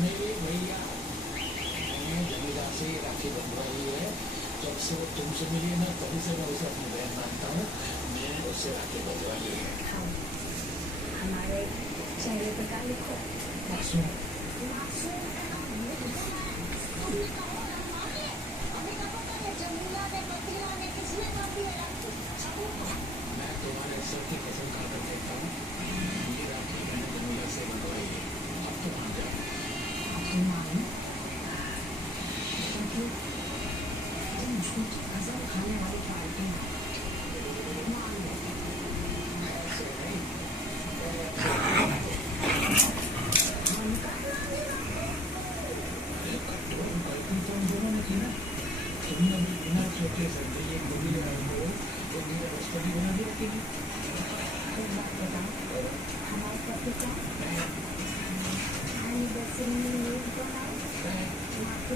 मेरे भैया मैंने जमीदा से राखी बंधवाई है। जब से वो तुमसे मिली है ना तभी से मैं उसे अपनी बहन मानता हूँ। मैंने उससे राखी बंधवाई है। हमारे चेहरे पे क्या लिखो? मासूम। मैं तुम्हारे सबकी कसम खाकर कहता हूँ ये राखी मैंने जमीदा से बंधवाई है। अब तो मान जाओ। खाने वाली पार्टी तुमने भी बिना सोचे समझे ये गोली लगाई हो तो मेरा रास्ता भी बना दे रखेगी। बात बताओ हमारे पति क्या? बस आपको